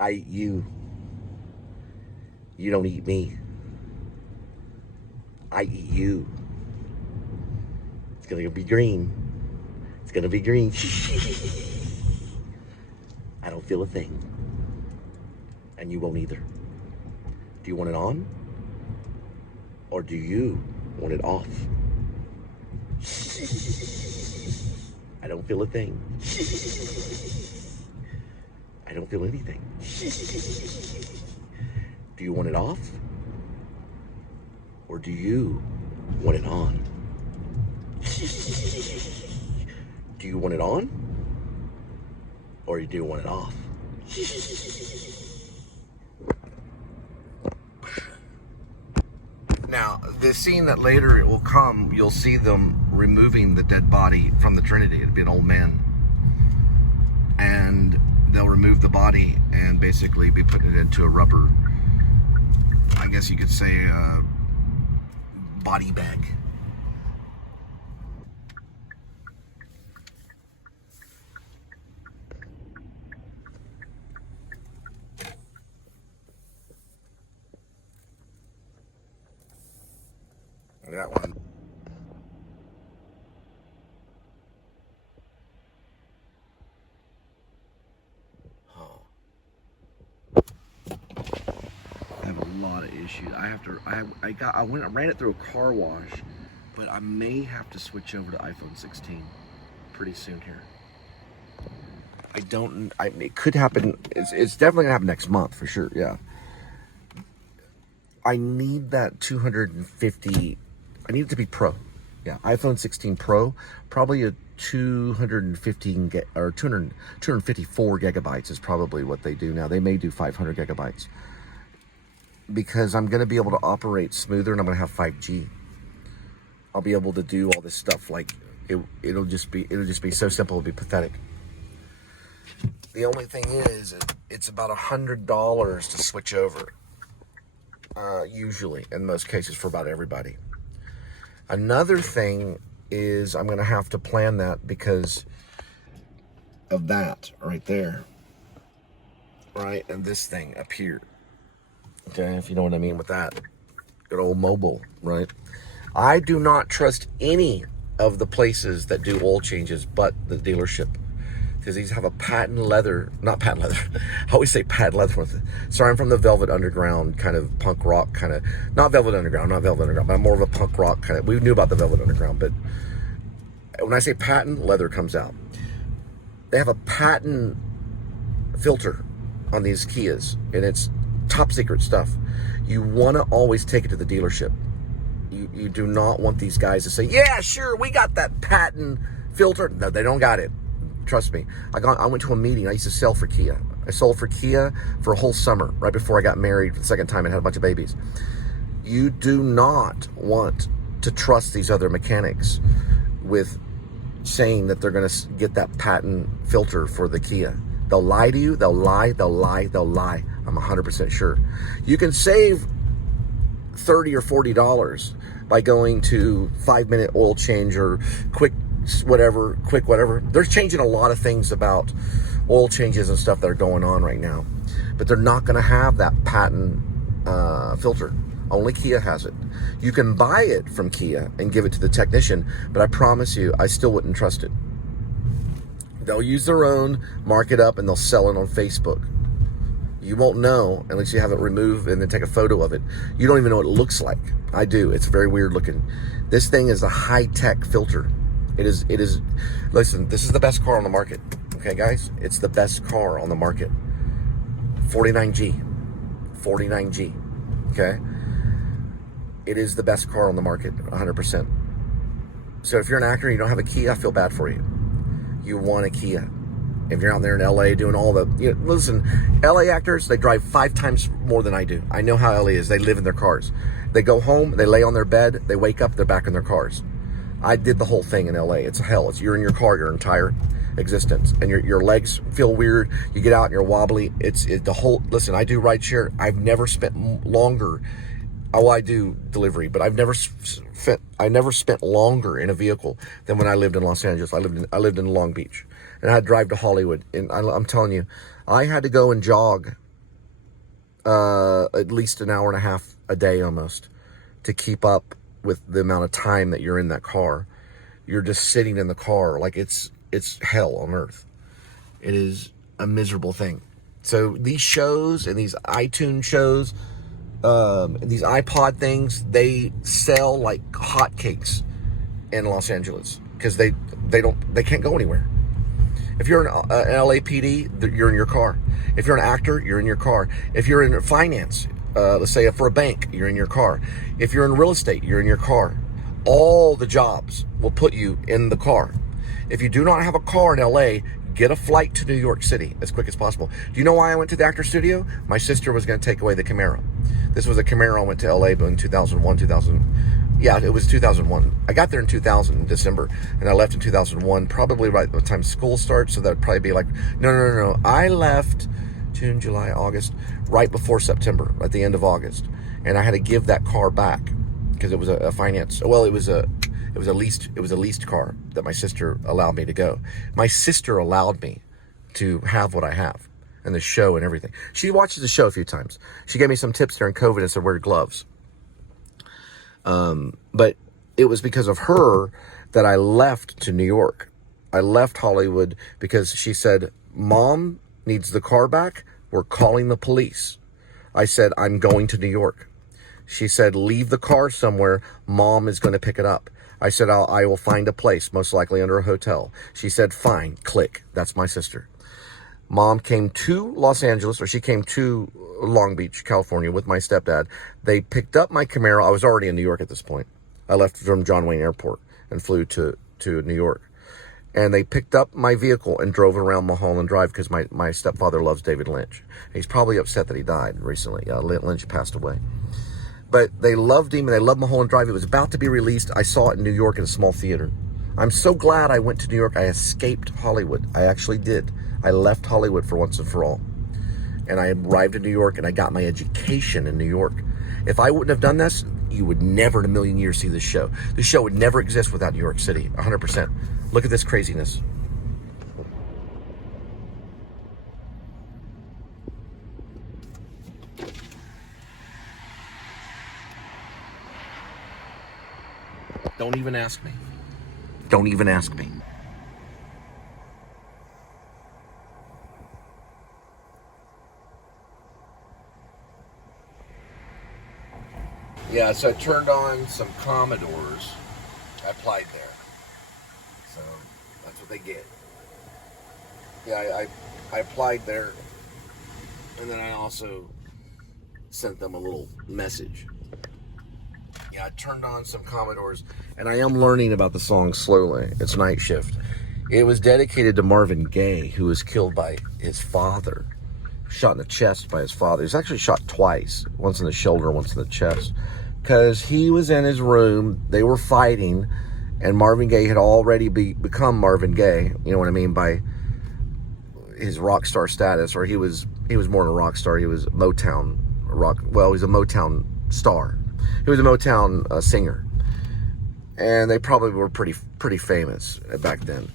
I eat you. You don't eat me. I eat you. It's gonna be green. It's gonna be green. I don't feel a thing. And you won't either. Do you want it on? Or do you want it off? I don't feel a thing. I don't feel anything. Do you want it off? Or do you want it on? Do you want it on? Or do you want it off? Now, the scene that later it will come, you'll see them removing the dead body from the Trinity. It'd be an old man. And they'll remove the body and basically be putting it into a rubber, I guess you could say, body bag. That one. Oh. I have a lot of issues. I ran it through a car wash, but I may have to switch over to iPhone 16 pretty soon here. It could happen. It's definitely gonna happen next month for sure. Yeah. I need that 250. I need it to be Pro. Yeah, iPhone 16 Pro, probably a 215 or 254 gigabytes is probably what they do now. They may do 500 gigabytes because I'm going to be able to operate smoother, and I'm going to have 5G. I'll be able to do all this stuff like it'll just be so simple. It'll be pathetic. The only thing is, it's about $100 to switch over. Usually, in most cases, for about everybody. Another thing is I'm going to have to plan that because of that right there. Right? And this thing up here. Okay, if you know what I mean with that. Good old mobile, right? I do not trust any of the places that do oil changes but the dealership. Because these have a not patent leather. I always say patent leather. Sorry, I'm from the Velvet Underground kind of punk rock kind of, not Velvet Underground, but I'm more of a punk rock kind of, we knew about the Velvet Underground, but when I say patent, leather comes out. They have a patent filter on these Kias, and it's top secret stuff. You want to always take it to the dealership. You do not want these guys to say, yeah, sure, we got that patent filter. No, they don't got it. Trust me. I went to a meeting. I used to sell for Kia. I sold for Kia for a whole summer right before I got married for the second time and had a bunch of babies. You do not want to trust these other mechanics with saying that they're going to get that patent filter for the Kia. They'll lie to you. They'll lie. I'm 100% sure. You can save $30 or $40 by going to 5-minute oil change or quick whatever. They're changing a lot of things about oil changes and stuff that are going on right now, but they're not going to have that patent filter. Only Kia has it. You can buy it from Kia and give it to the technician, but I promise you, I still wouldn't trust it. They'll use their own, mark it up, and they'll sell it on Facebook. You won't know unless you have it removed and then take a photo of it. You don't even know what it looks like. I do. It's very weird looking. This thing is a high-tech filter. It is, listen, this is the best car on the market. Okay, guys? It's the best car on the market. 49G. Okay? It is the best car on the market, 100%. So if you're an actor and you don't have a Kia, I feel bad for you. You want a Kia. If you're out there in LA doing all the, listen, LA actors, they drive 5 times more than I do. I know how LA is. They live in their cars. They go home, they lay on their bed, they wake up, they're back in their cars. I did the whole thing in LA. It's hell. You're in your car your entire existence, and your legs feel weird. You get out and you're wobbly. Listen, I do ride share. I've never spent longer. Oh, I do delivery, but I never spent longer in a vehicle than when I lived in Los Angeles. I lived in Long Beach, and I had to drive to Hollywood. And I'm telling you, I had to go and jog at least an hour and a half a day almost to keep up with the amount of time that you're in that car. You're just sitting in the car like it's hell on earth. It is a miserable thing. So these shows and these iTunes shows, these iPod things, they sell like hotcakes in Los Angeles because they can't go anywhere. If you're an LAPD, you're in your car. If you're an actor, you're in your car. If you're in finance, let's say for a bank, you're in your car. If you're in real estate, you're in your car. All the jobs will put you in the car. If you do not have a car in LA, get a flight to New York City as quick as possible. Do you know why I went to the actor studio? My sister was going to take away the Camaro. This was a Camaro I went to LA in 2001, yeah, it was 2001. I got there in 2000 in December, and I left in 2001, probably right at the time school starts, so that would probably be like, no. I left June, July, August, right before September, at the end of August, and I had to give that car back because it was a finance. Well, it was a leased car that my sister allowed me to go. My sister allowed me to have what I have and the show and everything. She watches the show a few times. She gave me some tips during COVID and said wear gloves. But it was because of her that I left to New York. I left Hollywood because she said, Mom needs the car back. We're calling the police. I said, I'm going to New York. She said, leave the car somewhere. Mom is going to pick it up. I said, I will find a place, most likely under a hotel. She said, fine, click. That's my sister. Mom came to Los Angeles, or she came to Long Beach, California with my stepdad. They picked up my Camaro. I was already in New York at this point. I left from John Wayne Airport and flew to New York. And they picked up my vehicle and drove it around Mulholland Drive because my stepfather loves David Lynch. He's probably upset that he died recently. Lynch passed away. But they loved him and they loved Mulholland Drive. It was about to be released. I saw it in New York in a small theater. I'm so glad I went to New York. I escaped Hollywood. I actually did. I left Hollywood for once and for all. And I arrived in New York and I got my education in New York. If I wouldn't have done this, you would never in a million years see this show. This show would never exist without New York City, 100%. Look at this craziness. Don't even ask me. Don't even ask me. Yeah, so I turned on some Commodores. I applied there. So that's what they get. Yeah, I applied there. And then I also sent them a little message. Yeah, I turned on some Commodores. And I am learning about the song slowly. It's Night Shift. It was dedicated to Marvin Gaye, who was killed by his father. Shot in the chest by his father. He was actually shot twice. Once in the shoulder, once in the chest. Because he was in his room, they were fighting, and Marvin Gaye had already become Marvin Gaye, you know what I mean, by his rock star status, or he was more than a rock star, he was Motown rock, well, he's a Motown star. He was a Motown singer, and they probably were pretty famous back then,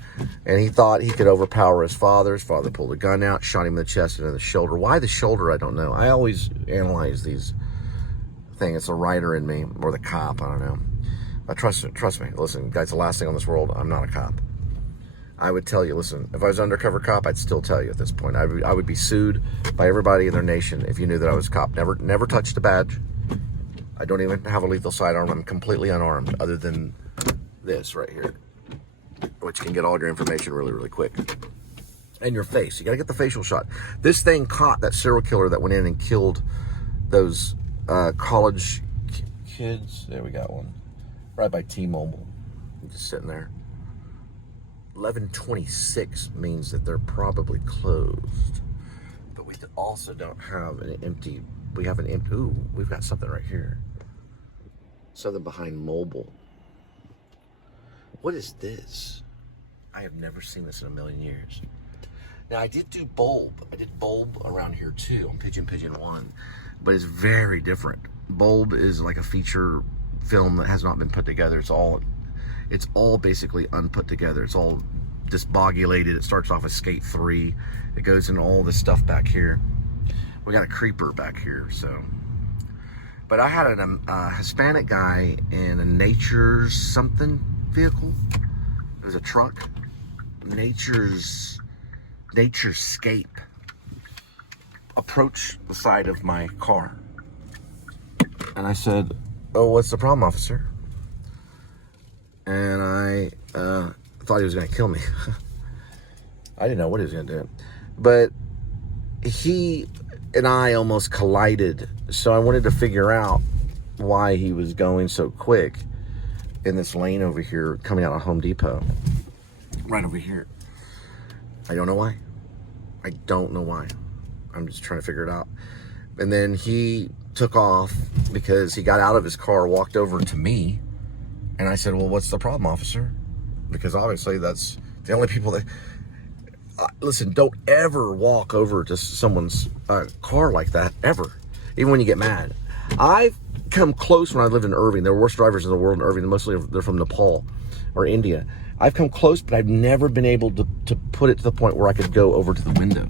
and he thought he could overpower his father. His father pulled a gun out, shot him in the chest and in the shoulder. Why the shoulder, I don't know. I always analyze these things. It's a writer in me, or the cop, I don't know. Trust me, listen, guys, the last thing on this world, I'm not a cop. I would tell you, listen, if I was an undercover cop, I'd still tell you at this point. I would be sued by everybody in their nation if you knew that I was a cop. Never touched a badge. I don't even have a lethal sidearm. I'm completely unarmed, other than this right here, which can get all your information really, really quick. And your face. You got to get the facial shot. This thing caught that serial killer that went in and killed those college kids. There we got one. Right by T-Mobile. Just sitting there. 11:26 means that they're probably closed. But we also don't have an empty. We have an empty. Ooh, we've got something right here. Something behind Mobile. What is this? I have never seen this in a million years. Now, I did do Bulb. I did Bulb around here too on Pigeon 1. But it's very different. Bulb is like a feature film that has not been put together. It's all basically unput together. It's all disbogulated. It starts off as Skate 3. It goes into all this stuff back here. We got a creeper back here, so. But I had a Hispanic guy in a Nature's something vehicle. It was a truck. Naturescape. Approach the side of my car. And I said, "Oh, what's the problem, officer?" And I thought he was going to kill me. I didn't know what he was going to do. But he and I almost collided. So I wanted to figure out why he was going so quick in this lane over here, coming out of Home Depot. Right over here. I don't know why. I don't know why. I'm just trying to figure it out. And then he took off because he got out of his car, walked over to me. And I said, "Well, what's the problem, officer?" Because obviously that's the only people that... listen, don't ever walk over to someone's car like that, ever. Even when you get mad. I've come close when I lived in Irving. They're the worst drivers in the world in Irving. Mostly they're from Nepal or India. I've come close, but I've never been able to put it to the point where I could go over to the window.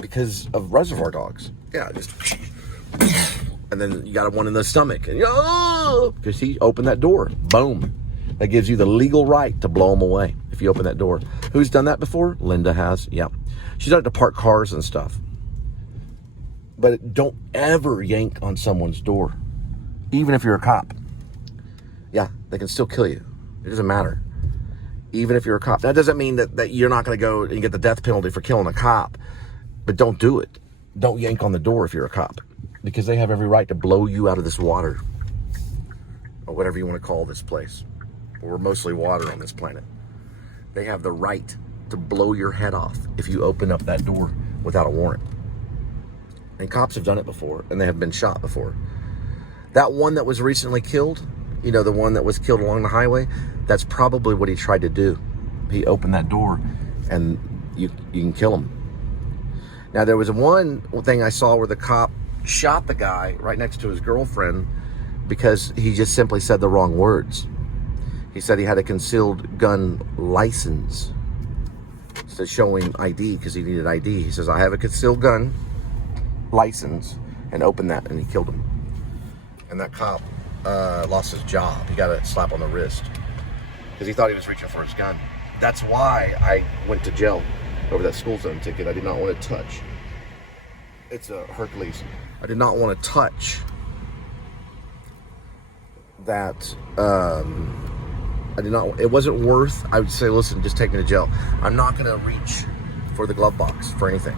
Because of reservoir dogs. Yeah, just... And then you got one in the stomach. And because he opened that door. Boom. That gives you the legal right to blow them away if you open that door. Who's done that before? Linda has. Yeah. She's done it to park cars and stuff. But don't ever yank on someone's door. Even if you're a cop. Yeah, they can still kill you. It doesn't matter. Even if you're a cop. That doesn't mean that you're not going to go and get the death penalty for killing a cop. But don't do it. Don't yank on the door if you're a cop. Because they have every right to blow you out of this water. Or whatever you want to call this place. We're mostly water on this planet. They have the right to blow your head off if you open up that door without a warrant. And cops have done it before, and they have been shot before. That one that was recently killed, you know, the one that was killed along the highway, that's probably what he tried to do. He opened that door, and you can kill him. Now, there was one thing I saw where the cop shot the guy right next to his girlfriend because he just simply said the wrong words. He said he had a concealed gun license to show him ID because he needed ID. He says, "I have a concealed gun license," and opened that, and he killed him. And that cop lost his job. He got a slap on the wrist because he thought he was reaching for his gun. That's why I went to jail over that school zone ticket. I did not want to touch. It's a Hercules. I did not want to touch that. I did not. It wasn't worth. I would say, listen, just take me to jail. I'm not going to reach for the glove box for anything.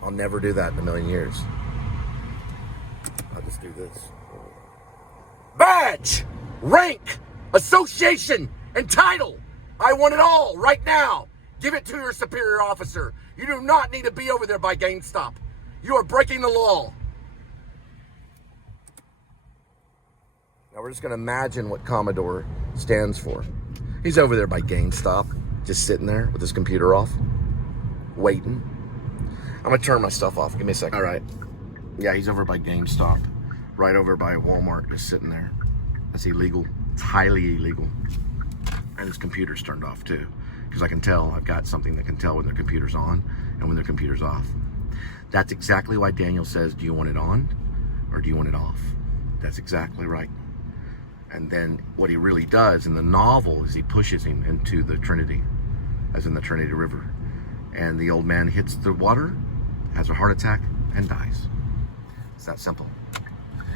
I'll never do that in a million years. I'll just do this. Badge, rank, association, and title. I want it all right now. Give it to your superior officer. You do not need to be over there by GameStop. You are breaking the law. Now we're just going to imagine what Commodore stands for. He's over there by GameStop, just sitting there with his computer off, waiting. I'm going to turn my stuff off. Give me a second. All right. Yeah, he's over by GameStop, right over by Walmart, just sitting there. That's illegal. It's highly illegal. And his computer's turned off too, because I can tell. I've got something that can tell when their computer's on and when their computer's off. That's exactly why Daniel says, do you want it on or do you want it off? That's exactly right. And then what he really does in the novel is he pushes him into the Trinity, as in the Trinity River. And the old man hits the water, has a heart attack, and dies. It's that simple.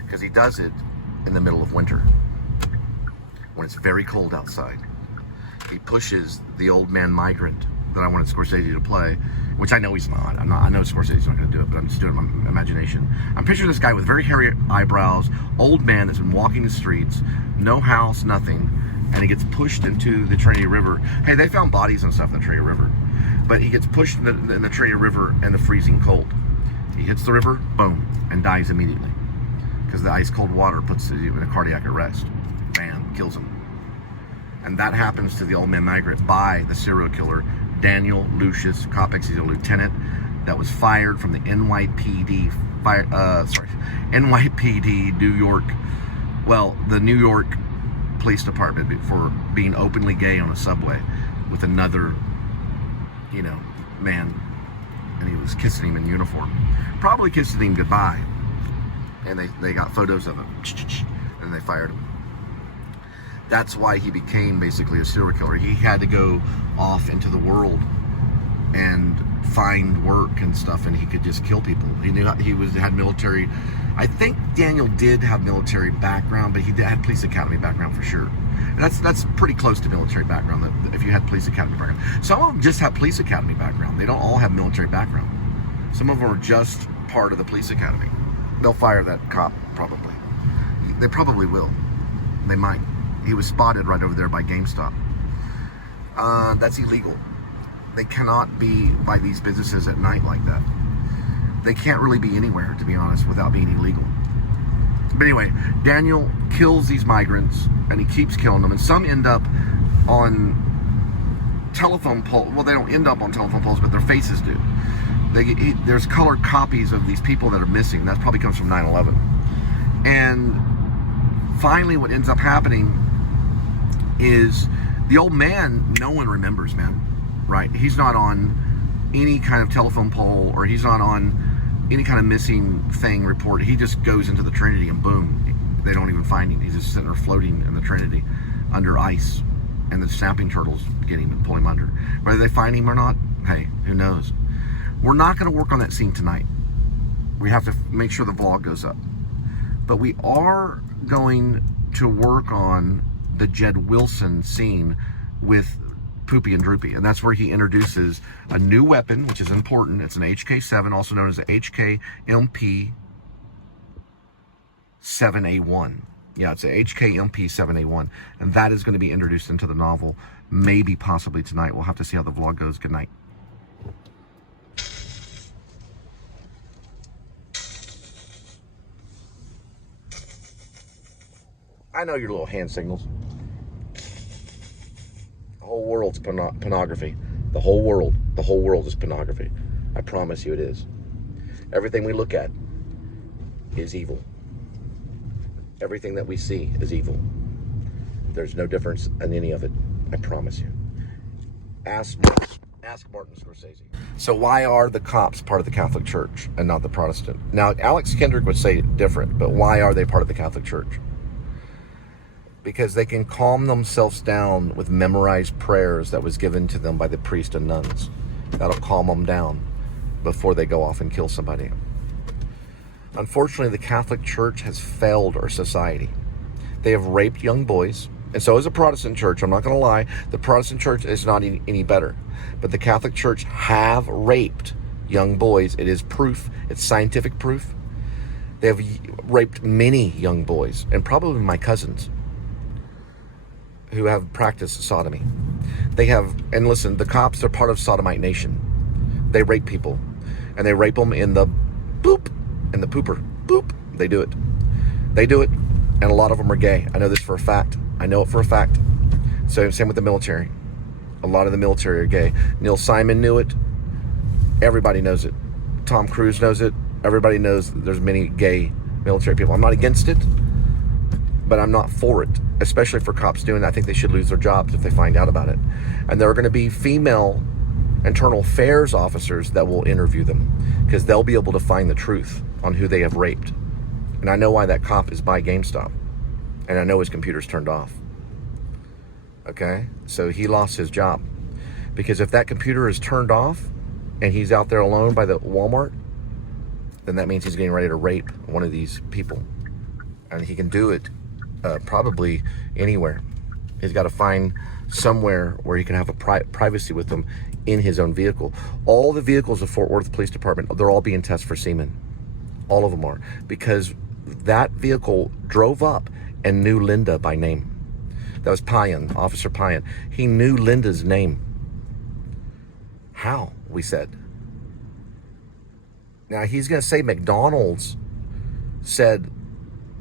Because he does it in the middle of winter, when it's very cold outside. He pushes the old man migrant that I wanted Scorsese to play, which I know he's not. I know Scorsese's not going to do it, but I'm just doing my imagination. I'm picturing this guy with very hairy eyebrows, old man that's been walking the streets, no house, nothing, and he gets pushed into the Trinity River. Hey, they found bodies and stuff in the Trinity River, but he gets pushed in the Trinity River in the freezing cold. He hits the river, boom, and dies immediately because the ice cold water puts him in a cardiac arrest. Bam, kills him. And that happens to the old man migrant by the serial killer Daniel Lucius Kopix. He's a lieutenant that was fired from the NYPD, NYPD New York, well, the New York Police Department for being openly gay on a subway with another, man. and he was kissing him in uniform. Probably kissing him goodbye. And they got photos of him. And they fired him. That's why he became basically a serial killer. He had to go off into the world and find work and stuff, and he could just kill people. He knew had military. I think Daniel did have military background, but he had police academy background for sure. And that's pretty close to military background. If you had police academy background, some of them just have police academy background. They don't all have military background. Some of them are just part of the police academy. They'll fire that cop probably. They probably will. They might. He was spotted right over there by GameStop. That's illegal. They cannot be by these businesses at night like that. They can't really be anywhere, to be honest, without being illegal. But anyway, Daniel kills these migrants, and he keeps killing them, and some end up on telephone poles. Well, they don't end up on telephone poles, but their faces do. There's colored copies of these people that are missing. That probably comes from 9/11. And finally, what ends up happening is the old man, no one remembers, man. Right? He's not on any kind of telephone pole, or he's not on any kind of missing thing report. He just goes into the Trinity and boom, they don't even find him. He's just sitting there floating in the Trinity under ice, and the snapping turtles get him and pull him under. Whether they find him or not, hey, who knows? We're not going to work on that scene tonight. We have to make sure the vlog goes up. But we are going to work on the Jed Wilson scene with Poopy and Droopy, and that's where he introduces a new weapon, which is important. It's an HK7, also known as the HKMP 7A1. Yeah, it's a HKMP 7A1, and that is going to be introduced into the novel, maybe possibly tonight. We'll have to see how the vlog goes. Good night. I know your little hand signals. The whole world's pornography. The whole world is pornography. I promise you it is. Everything we look at is evil. Everything that we see is evil. There's no difference in any of it. I promise you. Ask Martin Scorsese. So why are the cops part of the Catholic Church and not the Protestant? Now, Alex Kendrick would say different, but why are they part of the Catholic Church? Because they can calm themselves down with memorized prayers that was given to them by the priest and nuns. That'll calm them down before they go off and kill somebody. Unfortunately, the Catholic Church has failed our society. They have raped young boys, and so is the Protestant Church. I'm not going to lie. The Protestant Church is not any better. But the Catholic Church have raped young boys. It is proof. It's scientific proof. They have raped many young boys, and probably my cousins, who have practiced sodomy. They have, and listen, the cops are part of Sodomite Nation. They rape people, and they rape them in the boop, in the pooper, boop. They do it. They do it, and a lot of them are gay. I know this for a fact. I know it for a fact. So same with the military. A lot of the military are gay. Neil Simon knew it. Everybody knows it. Tom Cruise knows it. Everybody knows that there's many gay military people. I'm not against it, but I'm not for it, especially for cops doing that. I think they should lose their jobs if they find out about it. And there are going to be female internal affairs officers that will interview them, because they'll be able to find the truth on who they have raped. And I know why that cop is by GameStop, and I know his computer's turned off. Okay? So he lost his job, because if that computer is turned off and he's out there alone by the Walmart, then that means he's getting ready to rape one of these people. And he can do it probably anywhere. He's got to find somewhere where he can have a privacy with them in his own vehicle. All the vehicles of Fort Worth Police Department, they're all being tested for semen. All of them are. Because that vehicle drove up and knew Linda by name. That was Payan, Officer Payan. He knew Linda's name. How? We said. Now he's going to say McDonald's said,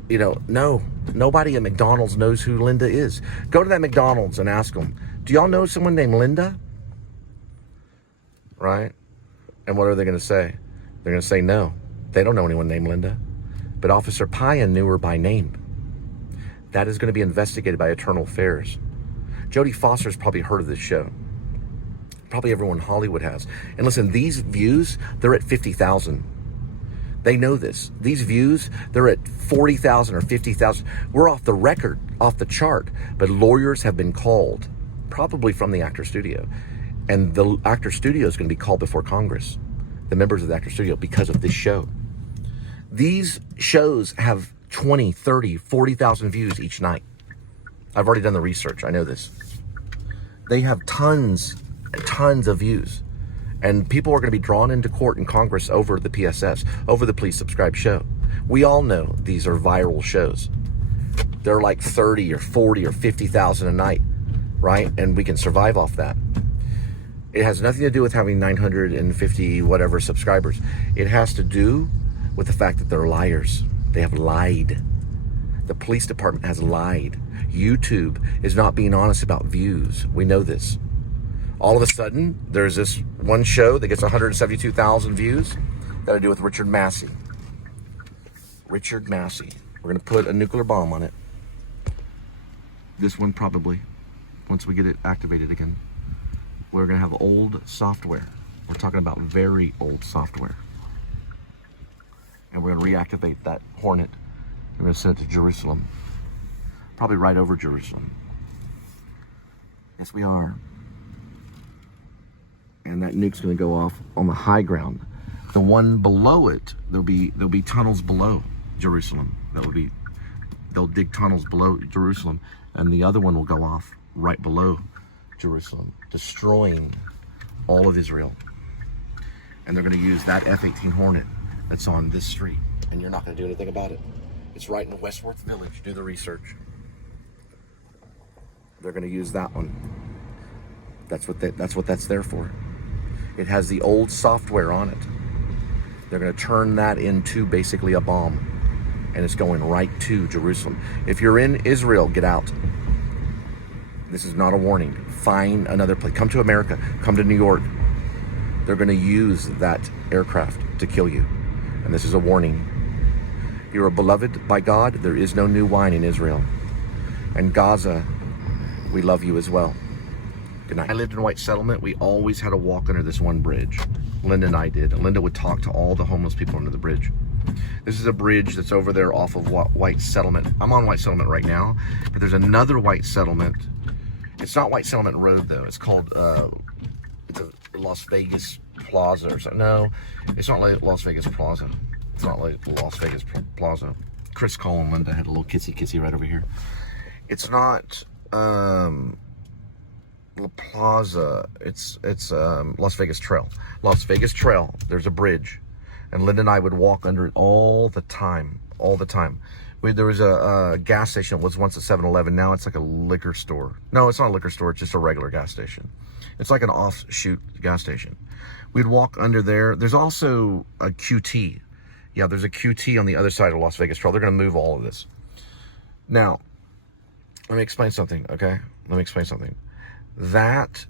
you know, no, nobody at McDonald's knows who Linda is. Go to that McDonald's and ask them, do y'all know someone named Linda? Right? And what are they going to say? They're going to say no. They don't know anyone named Linda. But Officer Payan knew her by name. That is going to be investigated by Internal Affairs. Jodie Foster's probably heard of this show. Probably everyone in Hollywood has. And listen, these views, they're at 50,000. They know this. These views, they're at 40,000 or 50,000. We're off the record, off the chart. But lawyers have been called, probably from the actor studio. And the actor studio is going to be called before Congress, the members of the actor studio, because of this show. These shows have 20, 30, 40,000 views each night. I've already done the research. I know this. They have tons of views. And people are going to be drawn into court in Congress over the PSS, over the Please Subscribe show. We all know these are viral shows. They're like 30 or 40 or 50,000 a night, right? And we can survive off that. It has nothing to do with having 950 whatever subscribers. It has to do with the fact that they're liars. They have lied. The police department has lied. YouTube is not being honest about views. We know this. All of a sudden, there's this one show that gets 172,000 views. Got to do with Richard Massey. Richard Massey. We're going to put a nuclear bomb on it. This one probably, once we get it activated again. We're going to have old software. We're talking about very old software. And we're going to reactivate that Hornet. We're going to send it to Jerusalem. Probably right over Jerusalem. Yes, we are. And that nuke's going to go off on the high ground. The one below it, there'll be tunnels below Jerusalem. They'll dig tunnels below Jerusalem, and the other one will go off right below Jerusalem, destroying all of Israel. And they're going to use that F-18 Hornet that's on this street, and you're not going to do anything about it. It's right in Westworth Village. Do the research. They're going to use that one. That's what that's there for. It has the old software on it. They're going to turn that into basically a bomb, and it's going right to Jerusalem. If you're in Israel, get out. This is not a warning. Find another place. Come to America. Come to New York. They're going to use that aircraft to kill you. And this is a warning. You are beloved by God. There is no new wine in Israel. And Gaza, we love you as well. Good night. I lived in White Settlement. We always had to walk under this one bridge. Linda and I did. And Linda would talk to all the homeless people under the bridge. This is a bridge that's over there off of White Settlement. I'm on White Settlement right now, but there's another White Settlement. It's not White Settlement Road, though. It's called it's a Las Vegas Plaza or something. No, it's not like Las Vegas Plaza. It's not like Las Vegas Plaza. Chris Cole and Linda had a little kissy right over here. It's not La Plaza. It's Las Vegas Trail. Las Vegas Trail. There's a bridge, and Linda and I would walk under it all the time. There was a gas station. It was once a 7-Eleven. Now it's like a liquor store. No, it's not a liquor store. It's just a regular gas station. It's like an offshoot gas station. We'd walk under there. There's also a QT. Yeah, there's a QT on the other side of Las Vegas Trail. They're going to move all of this. Now, let me explain something, okay? That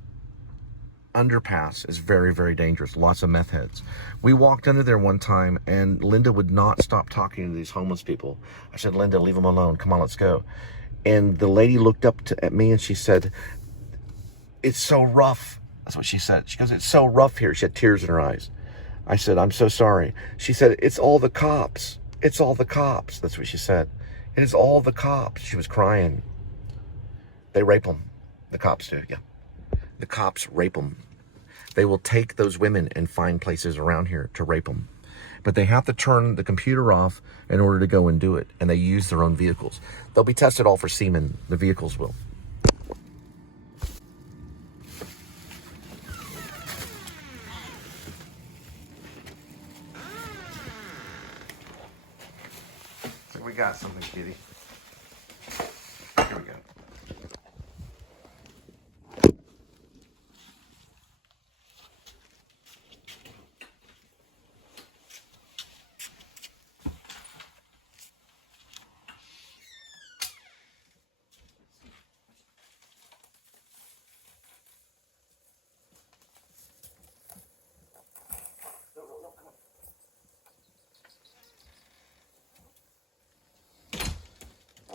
underpass is very, very dangerous. Lots of meth heads. We walked under there one time, and Linda would not stop talking to these homeless people. I said, Linda, leave them alone. Come on, let's go. And the lady looked up at me, and she said, it's so rough. That's what she said. She goes, it's so rough here. She had tears in her eyes. I said, I'm so sorry. She said, it's all the cops. It's all the cops. That's what she said. It is all the cops. She was crying. They rape them. The cops do, yeah. The cops rape them. They will take those women and find places around here to rape them. But they have to turn the computer off in order to go and do it. And they use their own vehicles. They'll be tested all for semen. The vehicles will. So we got something, kitty. Here we go.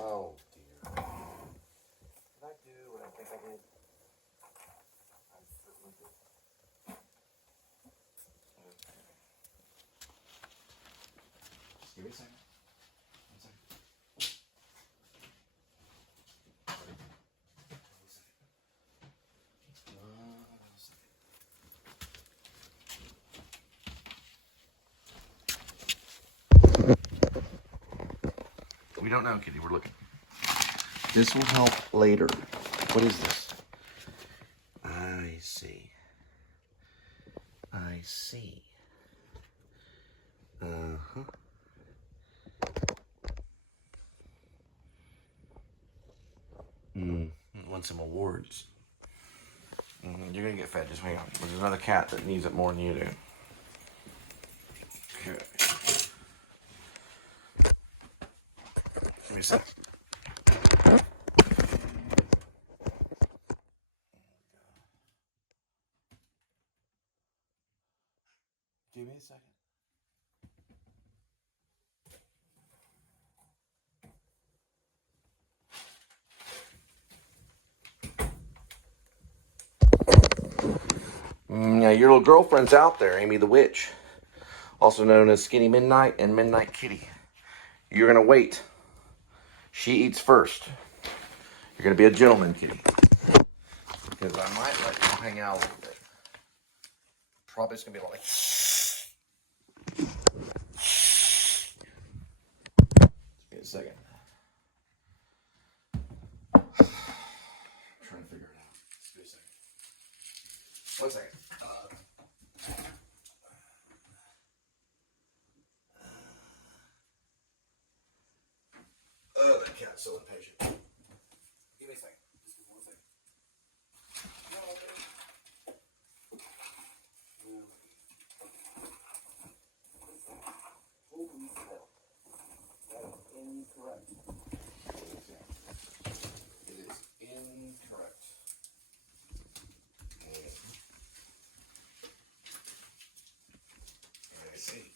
Oh dear. Did I do what I think I did? I certainly did. don't know, kitty. We're looking. This will help later. What is this? I see. I see. Uh-huh. Want some awards. You're gonna get fed. Just hang on. There's another cat that needs it more than you do. Okay. Give me a sec. Give me a second. Yeah, your little girlfriend's out there, Amy the Witch, also known as Skinny Midnight and Midnight Kitty. You're gonna wait. She eats first. You're gonna be a gentleman, kitty, because I might let you hang out a little bit. Probably it's gonna be like. Give me a second. I'm trying to figure it out. Just give me a second. 1 second. Oh, that cat's so impatient. Give me a second. Just give me 1 second. Holy crap. That is incorrect. It is incorrect. I see.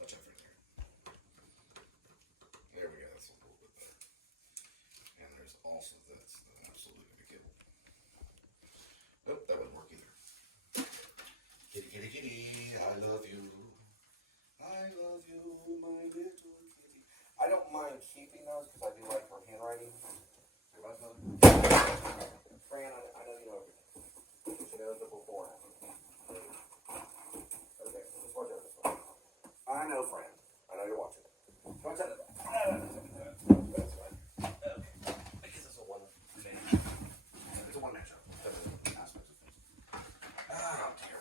Watch out for there. There we go. That's a little bit better. And there's also this. That absolutely giggle. Oh, that wouldn't work either. Kitty, kitty, kitty. I love you. I love you, my little kitty. I don't mind keeping those because I do like her handwriting. Fran, I know you know everything. She knows the before and after. Okay, let's watch out this one. I know, Fran. I know you're watching. Watch out. That's fine. Okay. I guess it's a one-man. It's a one-man show. Aspects of things. Oh, dear.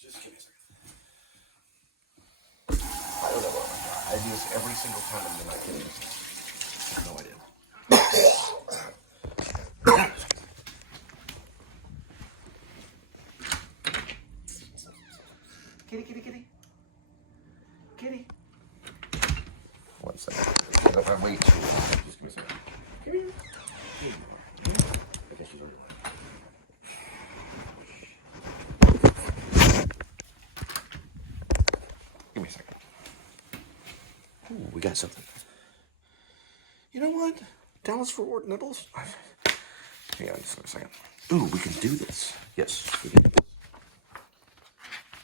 Just give me a second. I don't know what I do this every single time I'm not kidding. I have no idea. Kitty, kitty, kitty. Kitty. 1 second. If I wait too long, just give me a second. Come here. I guess she's already left. Give me a second. Ooh, we got something. You know what? Dallas Fort Worth nibbles? Hang on just a second. Ooh, we can do this. Yes, we can do this.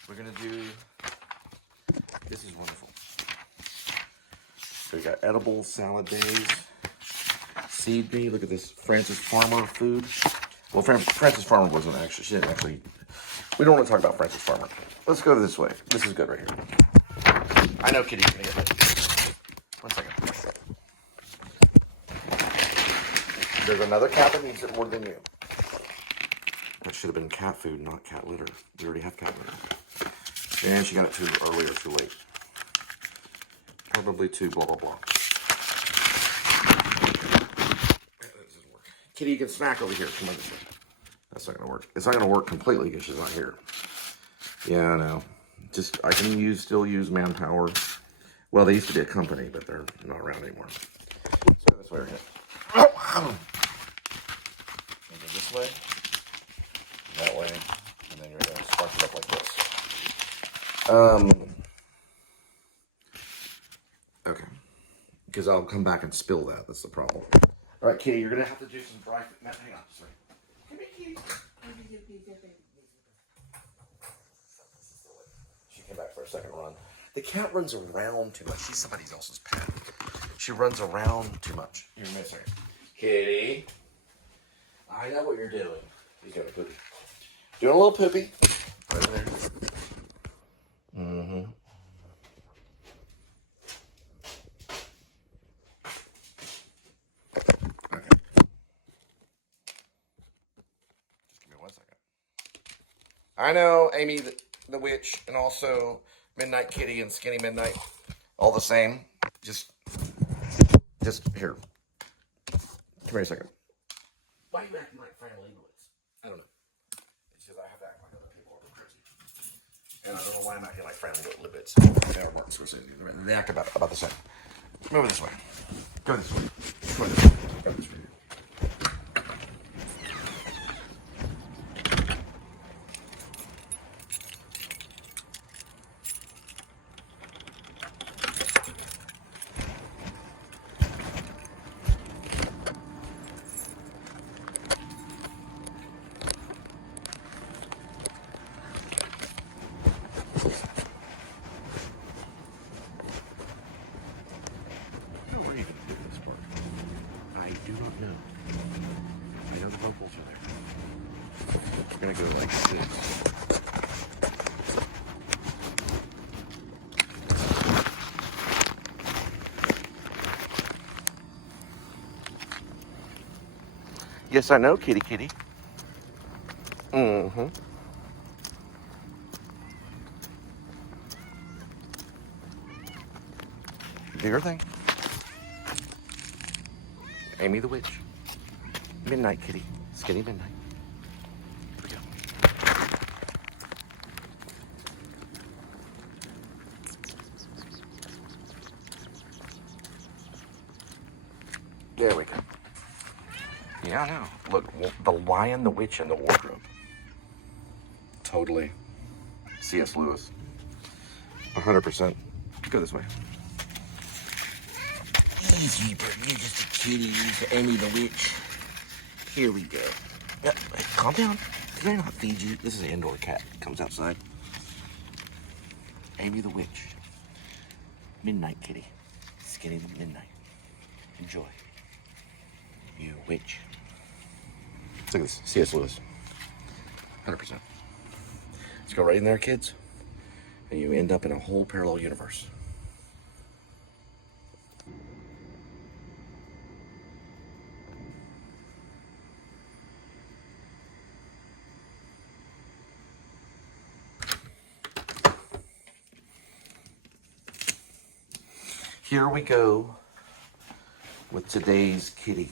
We're gonna do. This is wonderful. So we got edible salad days. Seed me. Look at this Francis Farmer food. Well, Francis Farmer wasn't actually. She didn't actually. We don't want to talk about Francis Farmer. Let's go this way. This is good right here. I know Kitty's gonna get ready. 1 second. There's another cat that needs it more than you. That should have been cat food, not cat litter. We already have cat litter. And she got it too early or too late. Probably too blah, blah, blah. That doesn't work. Kitty, you can snack over here. Come on this way. That's not going to work. It's not going to work completely because she's not here. Yeah, I know. Just, I can still use manpower. Well, they used to be a company, but they're not around anymore. Let's go this way right here. Go this way, that way, and then you're going to spark it up like this. Okay. Because I'll come back and spill that. That's the problem. All right, Kitty, you're going to have to do some dry... Hang on, sorry. Come here, Kitty. She came back for a second run. The cat runs around too much. She's somebody else's pet. She runs around too much. You're missing her. Kitty. I know what you're doing. He's got a cookie. Doing a little poopy. Right in there. Mm-hmm. Okay. Just give me 1 second. I know Amy the Witch and also Midnight Kitty and Skinny Midnight. All the same. Just here. Come here a second. Why are you acting like Fran Lebowitz? I don't know. It's just I have to act like other people are crazy. And I don't know why I'm acting like Fran Lebowitz. Or Martin Scorsese. They act about the same. Move this way. Go this way. Go this way. Go this way. How are you going to do this part? I do not know. I know the vocals are there. We're going to go like this. Yes, I know, kitty kitty. Mm-hmm. Do your thing. Amy the Witch. Midnight Kitty. Skinny Midnight. Here we go. There we go. Yeah, I know. Look, the Lion, the Witch, and the Wardrobe. Totally. C.S. Lewis. 100%. Go this way. Easy, but you're just a kitty. You're Amy the Witch. Here we go. Yep. Hey, calm down. Did I not feed you? This is an indoor cat. Comes outside. Amy the Witch. Midnight Kitty. Skinny Midnight. Enjoy. You witch. Look at this. C.S. Lewis. 100%. Let's go right in there, kids. And you end up in a whole parallel universe. Here we go with today's kitty.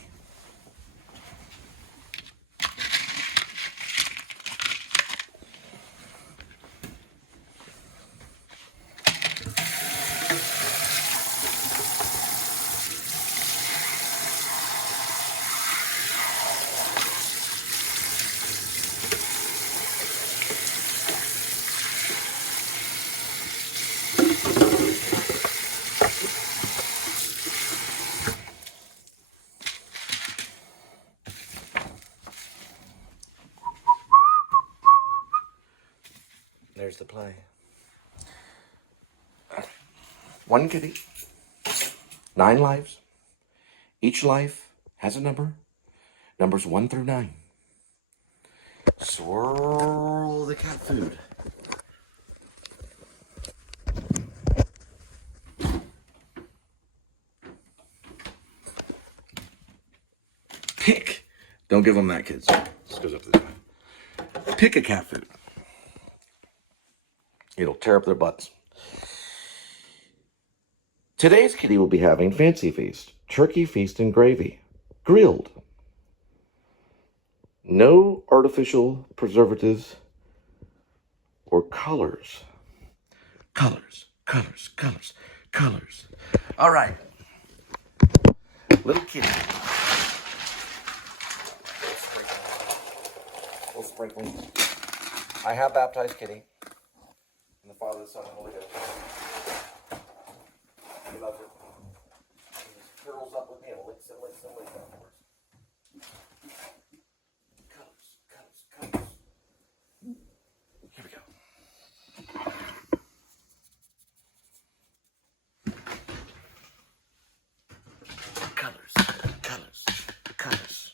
There's the play. One kitty, 9 lives. Each life has a number. Numbers 1 through 9. Swirl the cat food. Pick. Don't give them that, kids. This goes up this way. Pick a cat food. It'll tear up their butts. Today's kitty will be having Fancy Feast, turkey feast and gravy, grilled. No artificial preservatives or colors. Colors, colors, colors, colors. All right. Little kitty. Little sprinkling. I have baptized kitty. In the Father, the Son, and the Holy Ghost. He loves her. He just curls up with me and licks and licks and licks afterwards. Colors, colors, colors. Here we go. Colors, colors, colors.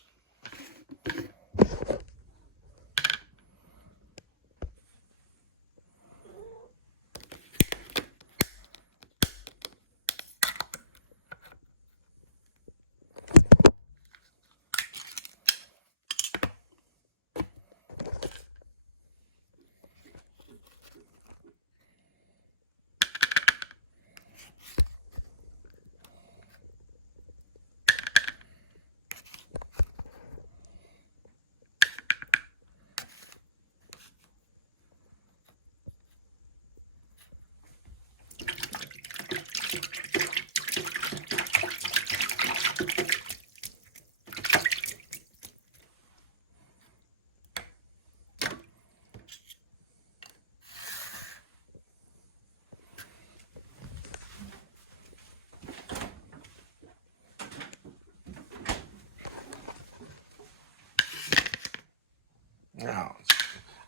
No,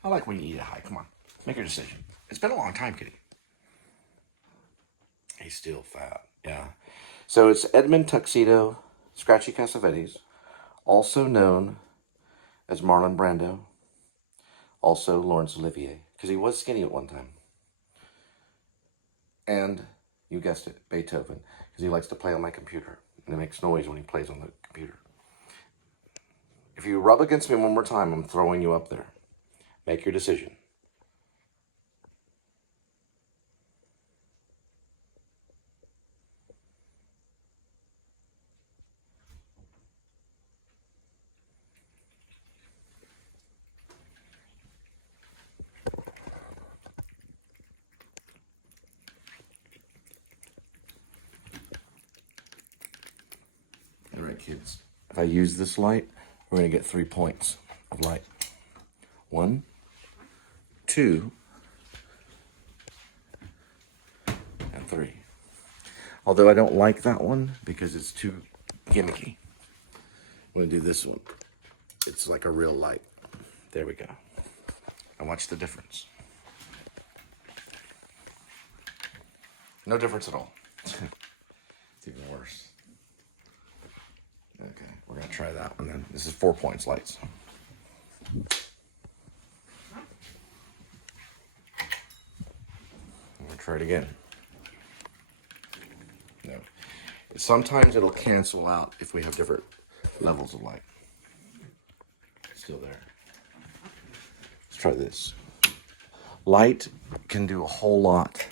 I like when you eat it high. Come on, make your decision. It's been a long time, kitty. He's still fat. Yeah. So it's Edmund Tuxedo Scratchy Cassavetes, also known as Marlon Brando, also Laurence Olivier, because he was skinny at one time. And you guessed it, Beethoven, because he likes to play on my computer, and it makes noise when he plays on the computer. If you rub against me one more time, I'm throwing you up there. Make your decision. All right, kids. If I use this light, we're going to get 3 points of light. 1, 2, and 3. Although I don't like that one because it's too gimmicky. I'm going to do this one. It's like a real light. There we go. And watch the difference. No difference at all. It's even worse. Okay, we're going to try that one then. This is 4 points lights. I'm going to try it again. No. Sometimes it'll cancel out if we have different levels of light. It's still there. Let's try this. Light can do a whole lot.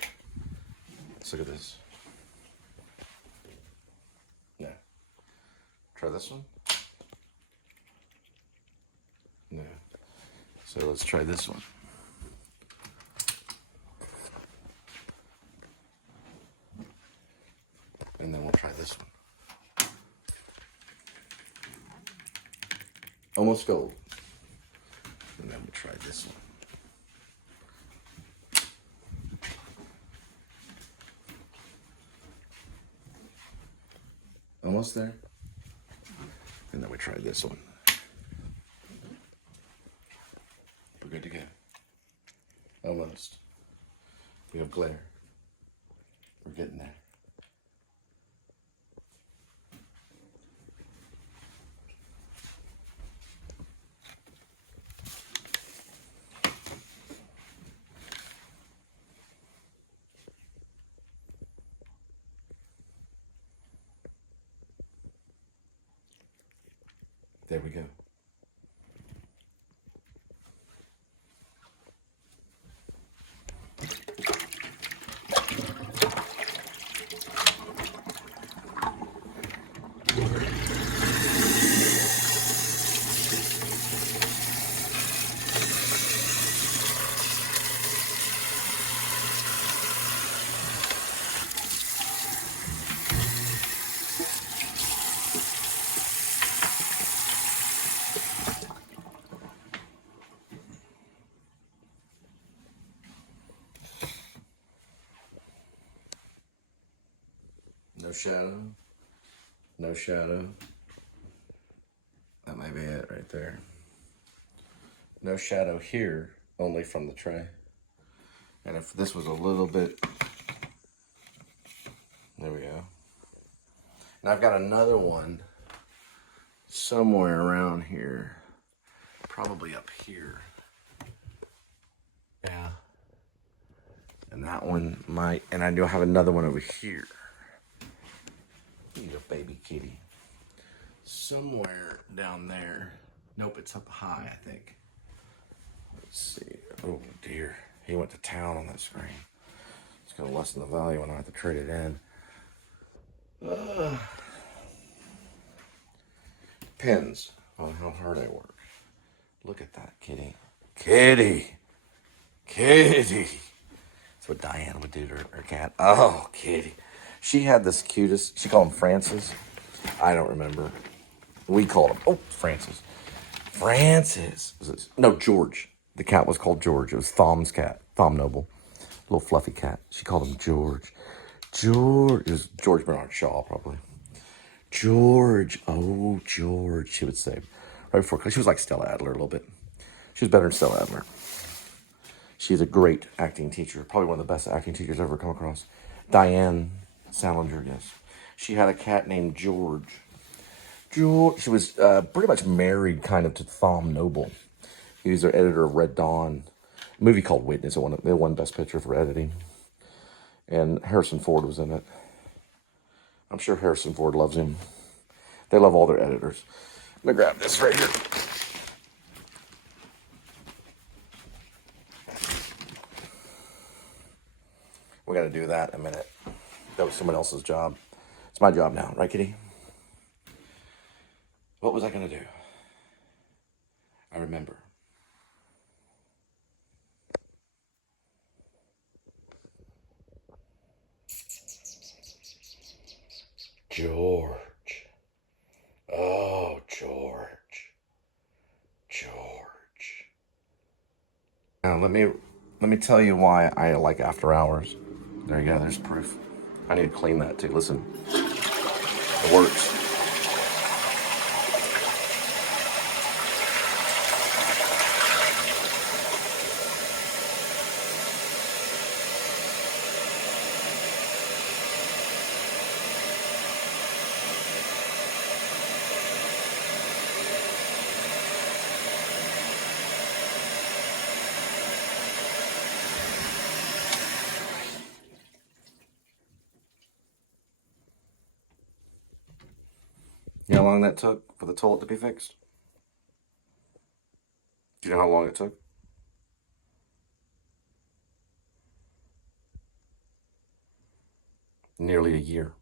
Let's look at this. No. Try this one. No. So let's try this one. And then we'll try this one. Almost gold. And then we'll try this one. Almost there. And then we try this one. We're good to go. Almost. We have glare. We're getting there. There we go. No shadow. No shadow. That might be it right there. No shadow here, only from the tray. And if this was a little bit, there we go. And I've got another one somewhere around here, probably up here. Yeah. And that one might, and I do have another one over here. You baby kitty. Somewhere down there. Nope, it's up high, I think. Let's see. Oh dear. He went to town on that screen. It's going to lessen the value when I have to trade it in. Depends on how hard I work. Look at that kitty. Kitty. Kitty. That's what Diane would do to her cat. Oh, kitty. She had this cutest, she called him Francis. I don't remember. We called him, oh, Francis. Francis. No, George. The cat was called George. It was Thom's cat, Thom Noble. Little fluffy cat. She called him George. George. It was George Bernard Shaw, probably. George. Oh, George, she would say. Right before, because she was like Stella Adler a little bit. She's better than Stella Adler. She's a great acting teacher. Probably one of the best acting teachers I've ever come across. Diane Salinger, yes. She had a cat named George. George. She was pretty much married kind of to Thom Noble. He was their editor of Red Dawn. A movie called Witness. It won Best Picture for editing. And Harrison Ford was in it. I'm sure Harrison Ford loves him. They love all their editors. I'm going to grab this right here. We got to do that in a minute. That was someone else's job. It's my job now, right, Kitty? What was I going to do? I remember. George. Oh, George. George. Now, let me tell you why I like After Hours. There you go, there's proof. I need to clean that too. Listen. It works. You know how long that took for the toilet to be fixed? Do you know how long it took? Nearly a year.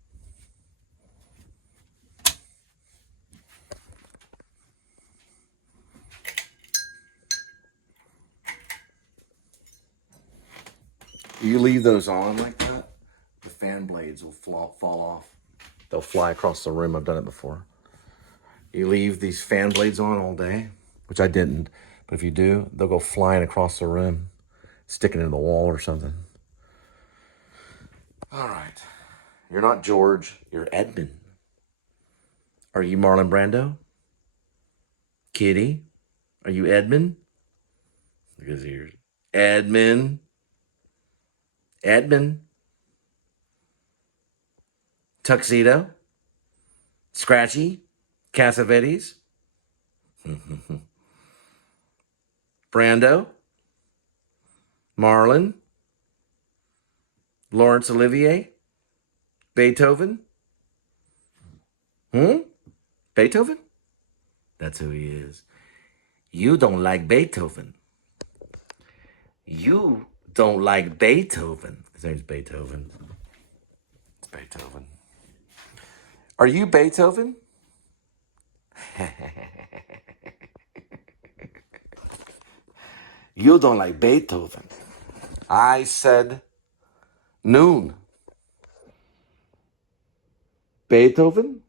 You leave those on like that, the fan blades will fall off. They'll fly across the room. I've done it before. You leave these fan blades on all day, which I didn't, but if you do, they'll go flying across the room, sticking into the wall or something. All right. You're not George, you're Edmund. Are you Marlon Brando? Kitty? Are you Edmund? Look at his ears. Edmund. Edmund. Tuxedo. Scratchy. Cassavetes. Brando. Marlon. Laurence Olivier. Beethoven. Beethoven? That's who he is. You don't like Beethoven. You don't like Beethoven. His name's Beethoven. It's Beethoven. Are you Beethoven? You don't like Beethoven. I said noon. Beethoven?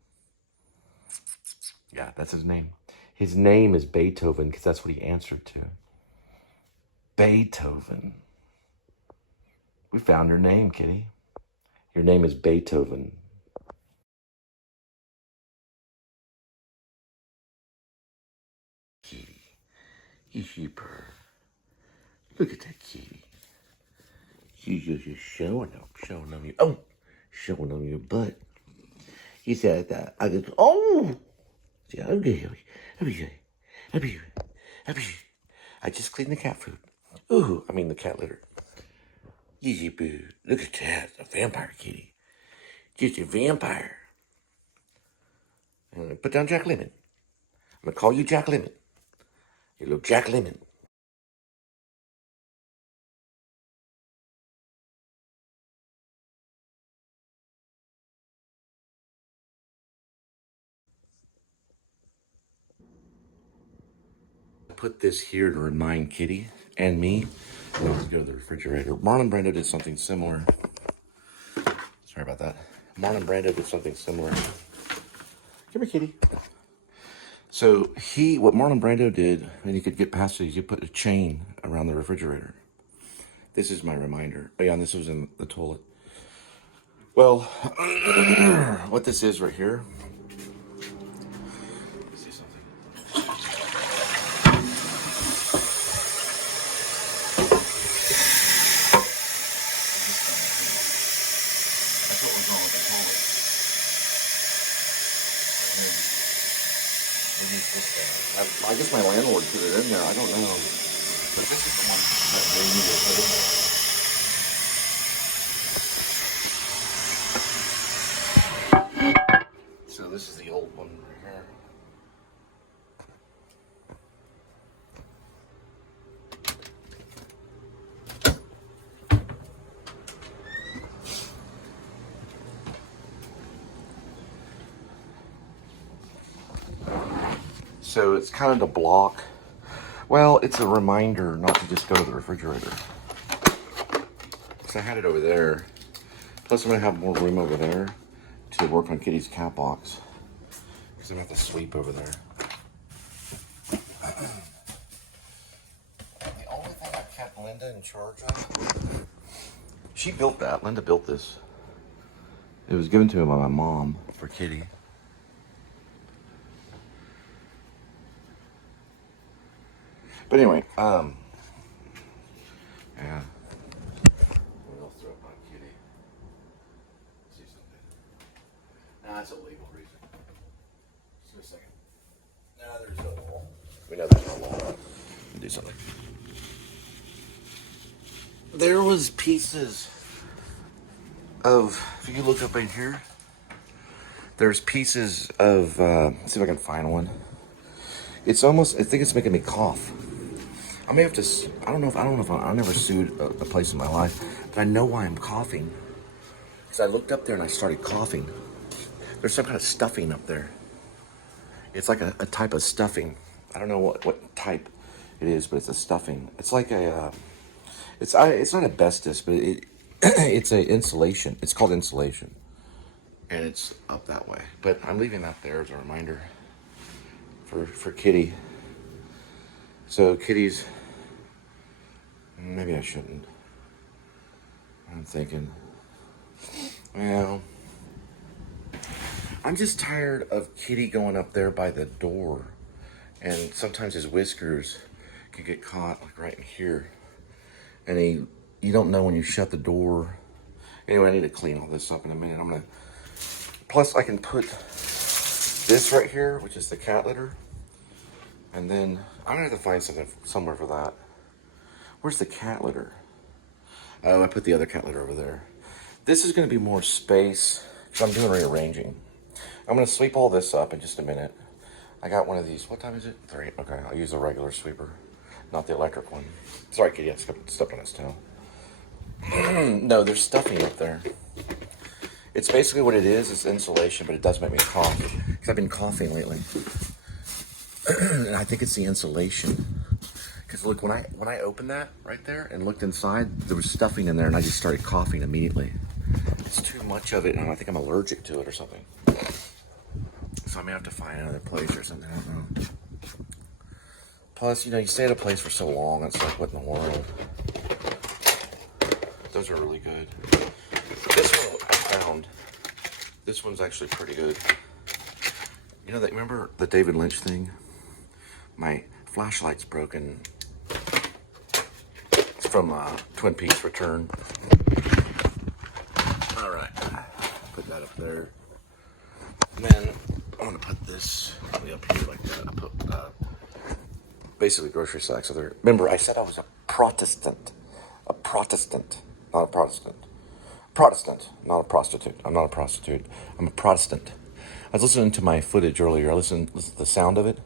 Yeah, that's his name. His name is Beethoven because that's what he answered to. Beethoven. We found your name, Kitty. Your name is Beethoven. Kitty. You super. Look at that kitty. You're just showing them your, showing them your butt. He said that. I just, yeah, okay. I just cleaned the cat food. Ooh, I mean the cat litter. Easy boo. Look at that. A vampire kitty. Just a vampire. I'm gonna put down Jack Lemon. I'm gonna call you Jack Lemon. You little Jack Lemon. Put this here to remind Kitty and me. Let's go to the refrigerator. Marlon Brando did something similar. Sorry about that. Marlon Brando did something similar. Come here, Kitty. So what Marlon Brando did, and he could get past it, is you put a chain around the refrigerator. This is my reminder. Oh yeah, and this was in the toilet. Well, what this is right here. Let's see something. I guess my landlord put it in there. I don't know. But this is the one that they need to put in there. So this is the old one right here. So it's kind of to block. Well, it's a reminder not to just go to the refrigerator. So I had it over there. Plus I'm gonna have more room over there to work on Kitty's cat box. Because I'm gonna have to sweep over there. The only thing I kept Linda in charge of, she built that. Linda built this. It was given to her by my mom for Kitty. But anyway, yeah. What else throw up on Kitty? See something. Nah, that's a legal reason. Just a second. Nah, there's no wall. We know there's no wall. Do something. There was pieces of, if you look up in here, there's pieces of, let's see if I can find one. It's almost, I think it's making me cough. I may have to, I don't know if I never sued a place in my life, but I know why I'm coughing. Because I looked up there and I started coughing. There's some kind of stuffing up there. It's like a type of stuffing. I don't know what type it is, but it's a stuffing. It's like a, it's not asbestos, but it's a insulation. It's called insulation. And it's up that way. But I'm leaving that there as a reminder for Kitty. So Kitty's, maybe I shouldn't. I'm thinking, well, I'm just tired of Kitty going up there by the door. And sometimes his whiskers can get caught like right in here. And you don't know when you shut the door. Anyway, I need to clean all this up in a minute. Plus I can put this right here, which is the cat litter. And then I'm gonna have to find something somewhere for that. Where's the cat litter? Oh, I put the other cat litter over there. This is gonna be more space because I'm doing rearranging. I'm gonna sweep all this up in just a minute. I got one of these. What time is it? 3. Okay, I'll use the regular sweeper, not the electric one. Sorry, Kitty, I stepped on his toe. No, there's stuffing up there. It's basically what it is. It's insulation, but it does make me cough because I've been coughing lately. And I think it's the insulation. Because look, when I opened that right there and looked inside, there was stuffing in there, and I just started coughing immediately. It's too much of it, and I think I'm allergic to it or something. So I may have to find another place or something. I don't know. Plus, you stay at a place for so long, it's like, what in the world? Those are really good. This one I found. This one's actually pretty good. You know that? Remember the David Lynch thing? My flashlight's broken. It's from Twin Peaks Return. All right, put that up there. And then I'm gonna put this probably up here like that. I put basically grocery sacks. Remember, I said I was a Protestant. A Protestant, not a Protestant. Protestant, not a prostitute. I'm not a prostitute. I'm a Protestant. I was listening to my footage earlier. Listen to the sound of it.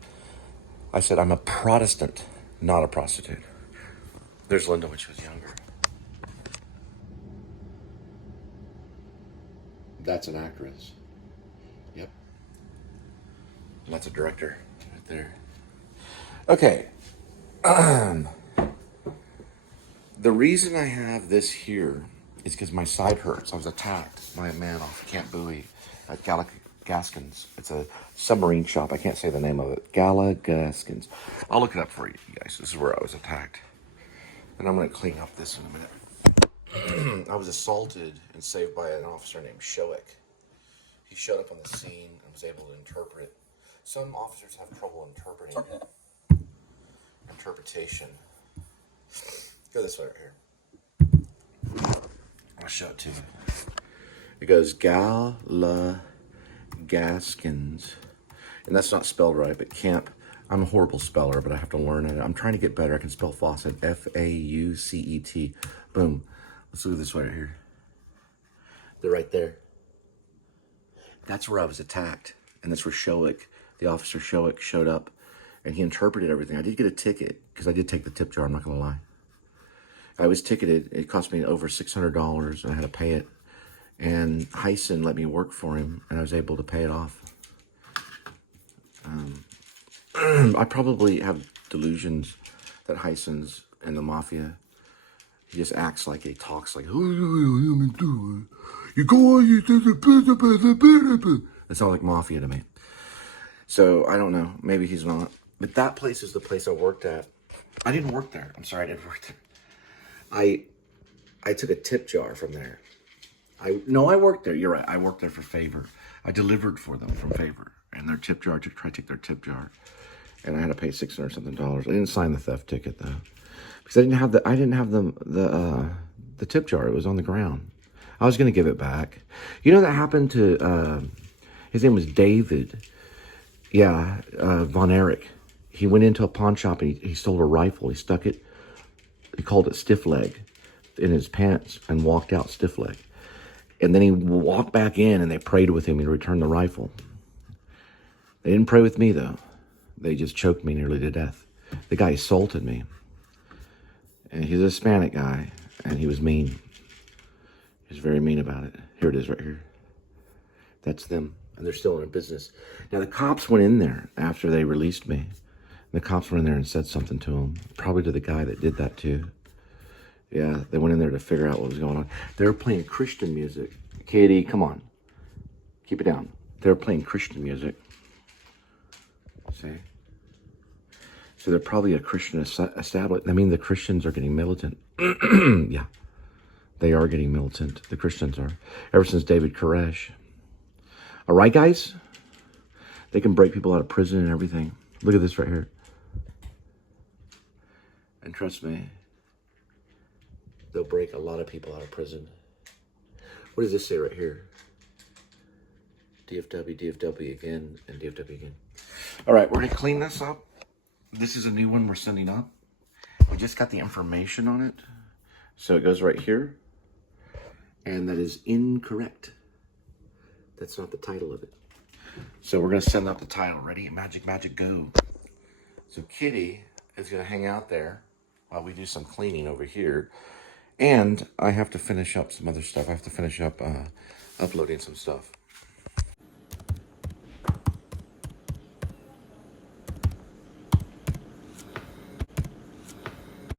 I said, I'm a Protestant, not a prostitute. There's Linda when she was younger. That's an actress. Yep. And that's a director right there. Okay. The reason I have this here is because my side hurts. I was attacked by a man off Camp Bowie at Gaskins. It's a submarine shop. I can't say the name of it. Gaskins. I'll look it up for you guys. This is where I was attacked. And I'm going to clean up this in a minute. I was assaulted and saved by an officer named Shoick. He showed up on the scene and was able to interpret. Some officers have trouble interpreting it. Interpretation. Go this way right here. I'll show it to you. It goes Gaskins. And that's not spelled right, but Camp I'm a horrible speller, but I have to learn it. I'm trying to get better. I can spell faucet, F-A-U-C-E-T. Boom. Let's look at this right here. They're right there. That's where I was attacked. And that's where Showick, the officer Showick, showed up. And he interpreted everything. I did get a ticket, because I did take the tip jar, I'm not going to lie. I was ticketed. It cost me over $600, and I had to pay it. And Heisen let me work for him, and I was able to pay it off. I probably have delusions that Heisen's and the mafia, he just acts like he talks like, you go on, it sounds like mafia to me. So I don't know, maybe he's not. But that place is the place I worked at. I didn't work there. I'm sorry, I didn't work there. I took a tip jar from there. I worked there. You're right. I worked there for Favor. I delivered for them from Favor, and their tip jar, to try to take their tip jar, and I had to pay $600 something. I didn't sign the theft ticket though, because I didn't have the tip jar. It was on the ground. I was gonna give it back. You know that happened to his name was David. Yeah, Von Erich. He went into a pawn shop and he stole a rifle. He stuck it. He called it stiff leg in his pants and walked out stiff leg. And then he walked back in and they prayed with him and returned the rifle. They didn't pray with me though. They just choked me nearly to death. The guy assaulted me. And he's a Hispanic guy and he was mean. He was very mean about it. Here it is right here. That's them. And they're still in business. Now the cops went in there after they released me. The cops went in there and said something to him. Probably to the guy that did that too. Yeah, they went in there to figure out what was going on. They were playing Christian music. Katie, come on. Keep it down. They were playing Christian music. See? So they're probably a Christian establishment. I mean, the Christians are getting militant. Yeah. They are getting militant. The Christians are. Ever since David Koresh. All right, guys? They can break people out of prison and everything. Look at this right here. And trust me, they'll break a lot of people out of prison. What does this say right here? DFW, DFW again, and DFW again. All right, we're going to clean this up. This is a new one we're sending up. We just got the information on it. So it goes right here. And that is incorrect. That's not the title of it. So we're going to send out the title. Ready? Magic, magic, go. So Kitty is going to hang out there while we do some cleaning over here. And I have to finish up some other stuff. I have to finish up uploading some stuff.